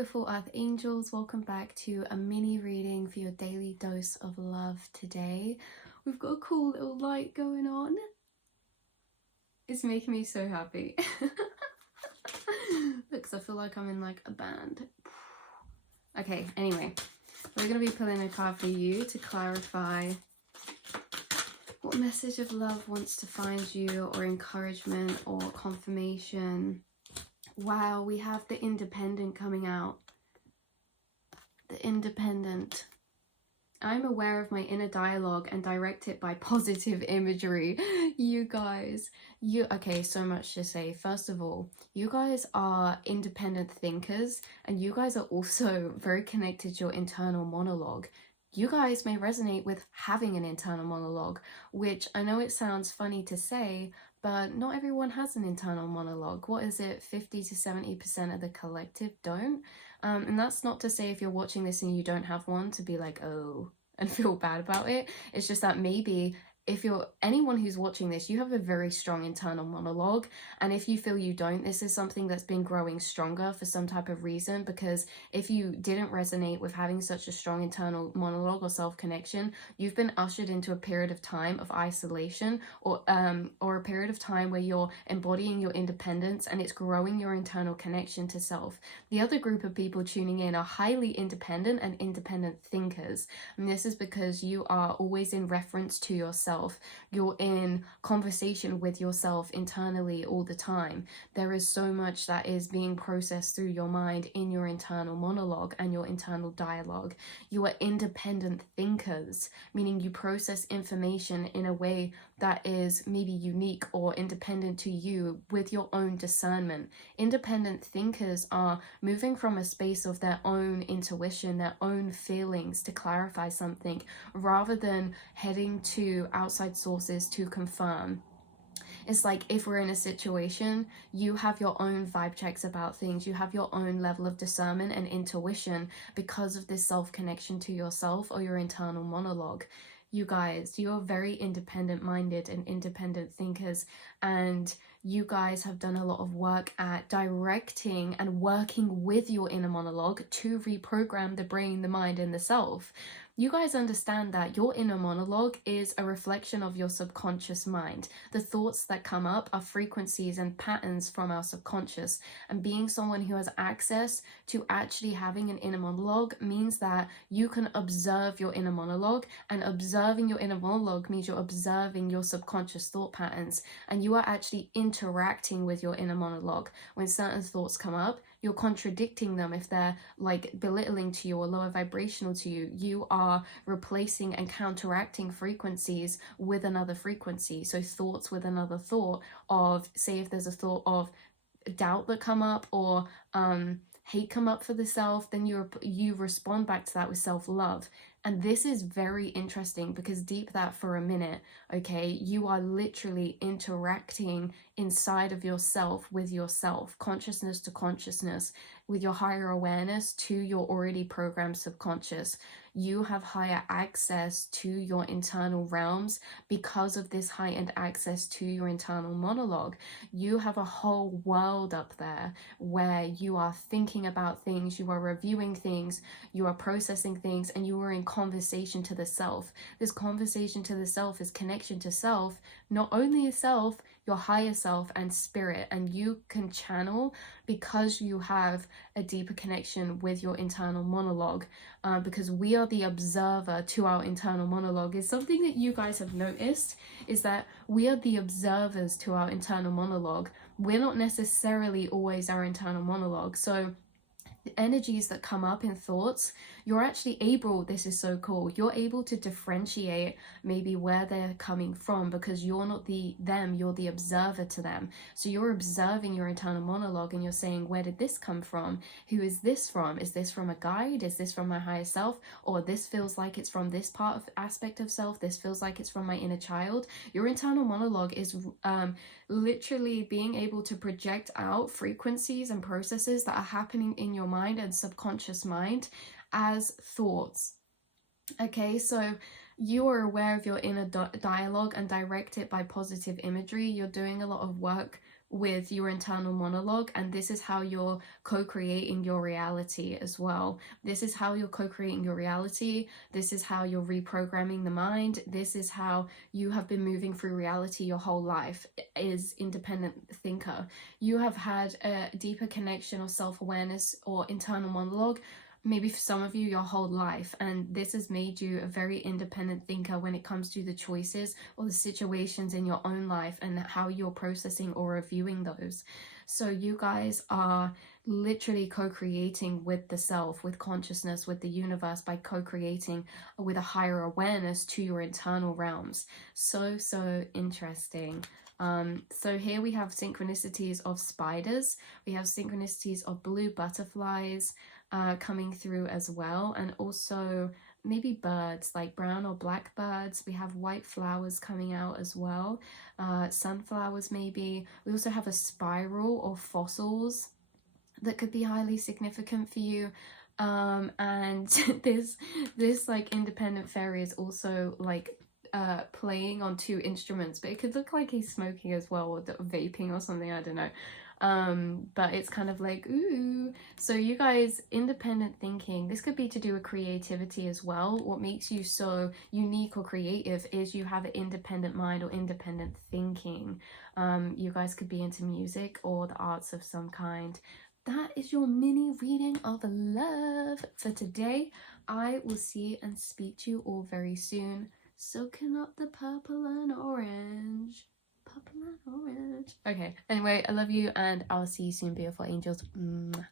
beautiful Earth Angels, welcome back to a mini reading for your daily dose of love today. We've got a cool little light going on. It's making me so happy. Looks, I feel like I'm in like a band. Okay, anyway, we're going to be pulling a card for you to clarify what message of love wants to find you, or encouragement or confirmation. Wow, we have the Independent coming out. The Independent. I'm aware of my inner dialogue and direct it by positive imagery. You guys, okay, so much to say. First of all, you guys are independent thinkers, and you guys are also very connected to your internal monologue. You guys may resonate with having an internal monologue, which I know it sounds funny to say, but not everyone has an internal monologue. What is it? 50 to 70% of the collective don't. And that's not to say if you're watching this and you don't have one to be like, oh, and feel bad about it. It's just that maybe if you're anyone who's watching this, you have a very strong internal monologue, and if you feel you don't, this is something that's been growing stronger for some type of reason. Because if you didn't resonate with having such a strong internal monologue or self-connection, you've been ushered into a period of time of isolation, or a period of time where you're embodying your independence and it's growing your internal connection to self. The other group of people tuning in are highly independent and independent thinkers, and this is because you are always in reference to yourself. You're in conversation with yourself internally all the time. There is so much that is being processed through your mind in your internal monologue and your internal dialogue. You are independent thinkers, meaning you process information in a way that is maybe unique or independent to you with your own discernment. Independent thinkers are moving from a space of their own intuition, their own feelings to clarify something, rather than heading to outside sources to confirm. It's like if we're in a situation, you have your own vibe checks about things, you have your own level of discernment and intuition because of this self-connection to yourself or your internal monologue. You guys, you're very independent minded and independent thinkers, and you guys have done a lot of work at directing and working with your inner monologue to reprogram the brain, the mind, and the self. You guys understand that your inner monologue is a reflection of your subconscious mind. The thoughts that come up are frequencies and patterns from our subconscious, and being someone who has access to actually having an inner monologue means that you can observe your inner monologue, and observing your inner monologue means you're observing your subconscious thought patterns, and you are actually interacting with your inner monologue. When certain thoughts come up, you're contradicting them. If they're like belittling to you or lower vibrational to you, you are replacing and counteracting frequencies with another frequency. So thoughts with another thought of, say if there's a thought of doubt that come up, or hate come up for the self, then you respond back to that with self-love. And this is very interesting because deep that for a minute, okay, you are literally interacting inside of yourself with yourself, consciousness to consciousness, with your higher awareness to your already programmed subconscious. You have higher access to your internal realms because of this heightened access to your internal monologue. You have a whole world up there where you are thinking about things, you are reviewing things, you are processing things, and you are in conversation to the self. This conversation to the self is connection to self, not only yourself, your higher self and spirit, and you can channel because you have a deeper connection with your internal monologue, because we are the observer to our internal monologue. Is something that you guys have noticed, is that we are the observers to our internal monologue. We're not necessarily always our internal monologue. So the energies that come up in thoughts, you're actually able, this is so cool, you're able to differentiate maybe where they're coming from, because you're not them, you're the observer to them. So you're observing your internal monologue and you're saying, where did this come from? Who is this from? Is this from a guide? Is this from my higher self? Or this feels like it's from this part of aspect of self. This feels like it's from my inner child. Your internal monologue is literally being able to project out frequencies and processes that are happening in your mind and subconscious mind as thoughts. Okay, so you are aware of your inner dialogue and direct it by positive imagery. You're doing a lot of work with your internal monologue, and this is how you're co-creating your reality as well. This is how you're co-creating your reality. This is how you're reprogramming the mind. This is how you have been moving through reality your whole life, is independent thinker. You have had a deeper connection or self-awareness or internal monologue, maybe for some of you your whole life, and this has made you a very independent thinker when it comes to the choices or the situations in your own life and how you're processing or reviewing those. So you guys are literally co-creating with the self, with consciousness, with the universe, by co-creating with a higher awareness to your internal realms. So interesting. So here we have synchronicities of spiders, we have synchronicities of blue butterflies coming through as well, and also maybe birds like brown or black birds. We have white flowers coming out as well, sunflowers maybe. We also have a spiral or fossils that could be highly significant for you. And this like independent fairy is also like playing on 2 instruments, but it could look like he's smoking as well, or vaping or something, I don't know. But it's kind of like, ooh. So you guys, independent thinking, this could be to do with creativity as well. What makes you so unique or creative is you have an independent mind or independent thinking. You guys could be into music or the arts of some kind. That is your mini reading of love for today. I will see and speak to you all very soon. Soaking up the purple and orange. Purple and orange. Okay, anyway, I love you and I'll see you soon, beautiful angels. Mwah.